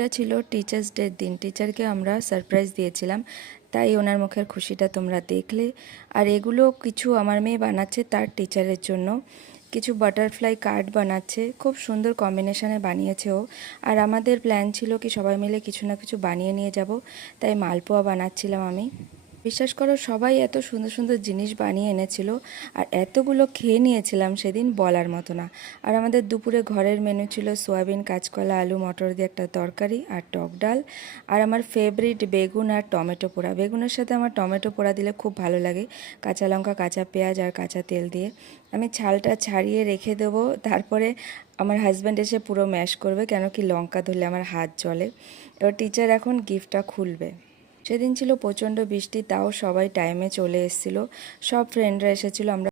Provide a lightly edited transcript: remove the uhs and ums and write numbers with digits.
দিনটা ছিল টিচার্স ডের দিন। টিচারকে আমরা সারপ্রাইজ দিয়েছিলাম, তাই ওনার মুখের খুশিটা তোমরা দেখলে। আর এগুলো কিছু আমার মেয়ে বানাচ্ছে তার টিচারের জন্য। কিছু বাটারফ্লাই কার্ড বানাচ্ছে, খুব সুন্দর কম্বিনেশনে বানিয়েছে ও। আর আমাদের প্ল্যান ছিল কি সবাই মিলে কিছু না কিছু বানিয়ে নিয়ে যাব, তাই মালপোয়া বানাচ্ছিলাম আমি। বিশ্বাস করো, সবাই এত সুন্দর সুন্দর জিনিস বানিয়ে এনেছিল, আর এতগুলো খেয়ে নিয়েছিলাম সেদিন বলার মতো না। আর আমাদের দুপুরে ঘরের মেনু ছিল সয়াবিন, কাঁচকলা, আলু মটর দিয়ে একটা তরকারি আর টক ডাল। আর আমার ফেভারিট বেগুন আর টমেটো পোড়া। বেগুনের সাথে আমার টমেটো পোড়া দিলে খুব ভালো লাগে, কাঁচা লঙ্কা, কাঁচা পেঁয়াজ আর কাঁচা তেল দিয়ে। আমি ছালটা ছাড়িয়ে রেখে দেবো, তারপরে আমার হাজব্যান্ড এসে পুরো ম্যাশ করবে, কেন কি লঙ্কা ধরলে আমার হাত জ্বলে। এবার টিচার এখন গিফটটা খুলবে। সেদিন ছিল প্রচণ্ড বৃষ্টি, তাও সবাই টাইমে চলে এসেছিলো, সব ফ্রেন্ডরা এসেছিলো। আমরা